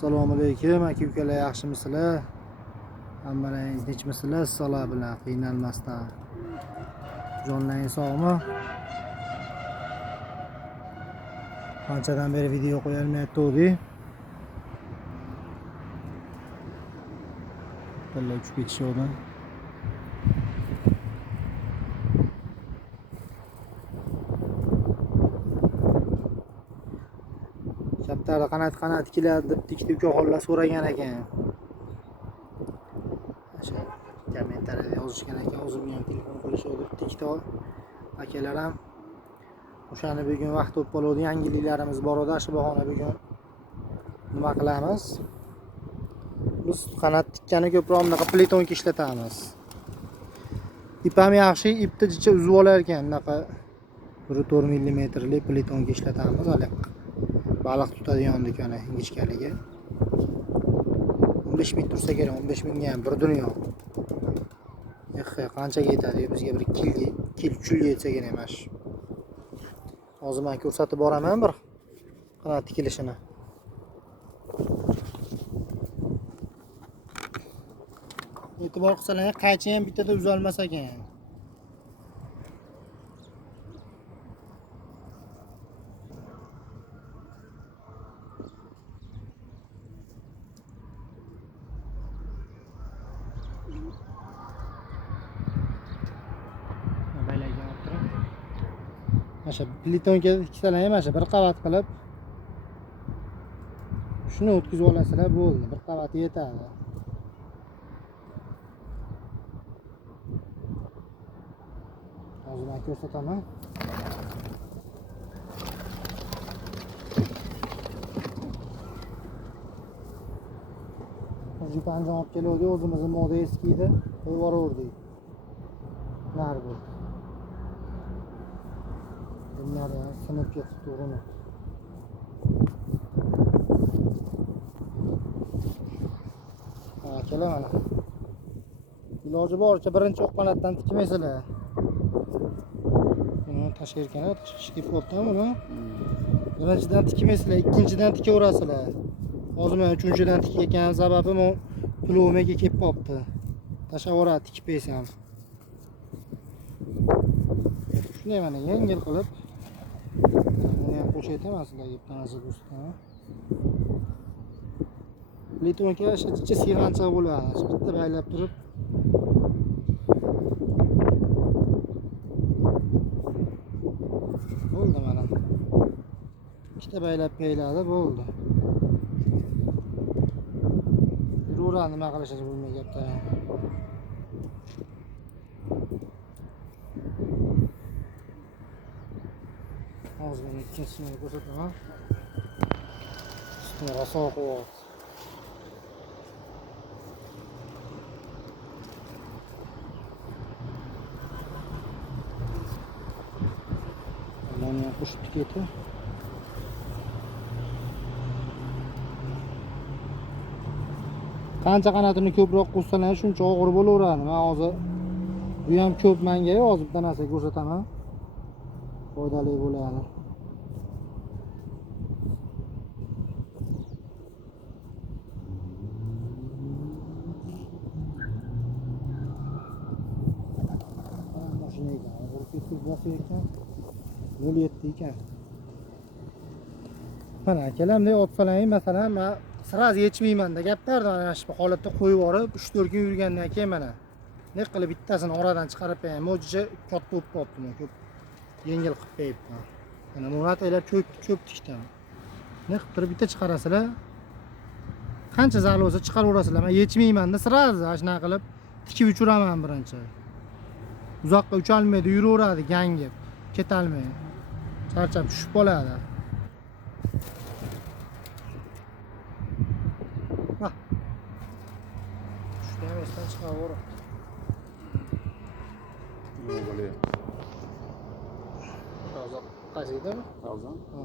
Assalomu alaykum aka ukalar, yaxshimisizlar? Hammalaringiz tinchmisizlar? Sizlar bilan qiynalmasdan. Jonlaringiz sog'mi? Qanchadan beri video qo'yolmayapti. Tilla uchib ketishdi. Kattalar qanot keladi deb tikdi ukaxonlar so'ragan ekan. O'sha kommentariyada yozishgan ekan, o'zimga ham telefon qilishdi tikdi. Akalar ham o'shani bugun vaqt o'tib qoldi, yangiliklarimiz bor edi. Shu bahona bugun nima qilamiz? Biz qanot tikkani ko'proq bunaqa pletonka ishlatamiz. Ip ham yaxshi, ipni jicha uzib olar ekan. Bunaqa 1.4 mm pletonka ishlatamiz. Hali baliq tutadigan do'koni ingichkaligi 15 ming tursa kerak, 15 mingga ham bir dunyo. Qanchaga yetadi? Bizga bir kil yetsa kerak emas. Hozir men ko'rsatib boraman bir qanot tikilishini. E'tibor qilsanglar, qaychi ham bittada uzolmas ekan. Mana pletonka ikkitalar ham mana bir qavat qilib shuni o'tkazib olasizlar, bo'ldi. Bir qavati yetadi. Hozir men ko'rsataman. O'zi panjam olib keldi, o'zimizni moda eskiydi, qo'yib yubordik. Nari bo'ldi. Bunlar sinib ketibdi o'g'lim. Akalar mana. Iloji boricha birinchi o'q qanotdan tikmaysizlar. Buni tashqarikani tikib qo'yibman buni. Birinchidan tikmaysizlar, ikkinchidan tikaverasizlar. Hozir men uchinchidan tikayotgan sababim u plomaga kelib qolibdi. Tashavoradi tikib qo'ysam. Shunday mana yengil qilib buni ham qo'shaytaman sizlarga bitta narsa ko'rsataman. Pletonka shuncha sig'ancha bo'ladi. Bitta baylab turib bo'ldi mana. Ikkita baylab qo'yiladi, bo'ldi. Yuraveradi, nima qilishini bilmay gapda. Hozir men ikkinchisini ko'rsataman. Ustini rosa qo'yib. Mana qo'shib tikaydi. Qancha qanotini ko'proq qo'shsalar shuncha og'ir bo'laveradi. Men hozir bu ham ko'p menga, hozir bitta narsa ko'rsataman. Foydali bo'ladi. Mashina ekan, o'rketib bosib ekan. 07 ekan. Mana akalamda otsalang, masalan, men siraz yechmayman-da gap berdi. Mana shu holatda qo'yib yuborib 3-4 kun yurgandan keyin mana ne qilib bittasini oradan chiqarib qo'yaman. Mo'jiza katta bo'lib qolibdi, ko'p yengil qilib qo'yibman. Mana buni ataylab ko'p tikdim. Ne qilib turib bitta chiqarasizlar. Qancha zarli bo'lsa chiqaraverasizlar. Men yechmayman-da siraz, shunaqa qilib tikib uchiraman birinchi. Uzoqqa ucholmaydi, yuraveradi gangib, ketolmaydi. Charchab tushib qoladi. Bak. Şuraya mesaj çıkar. Ne oluyor? Razak. Kaçıydı mı? Razak.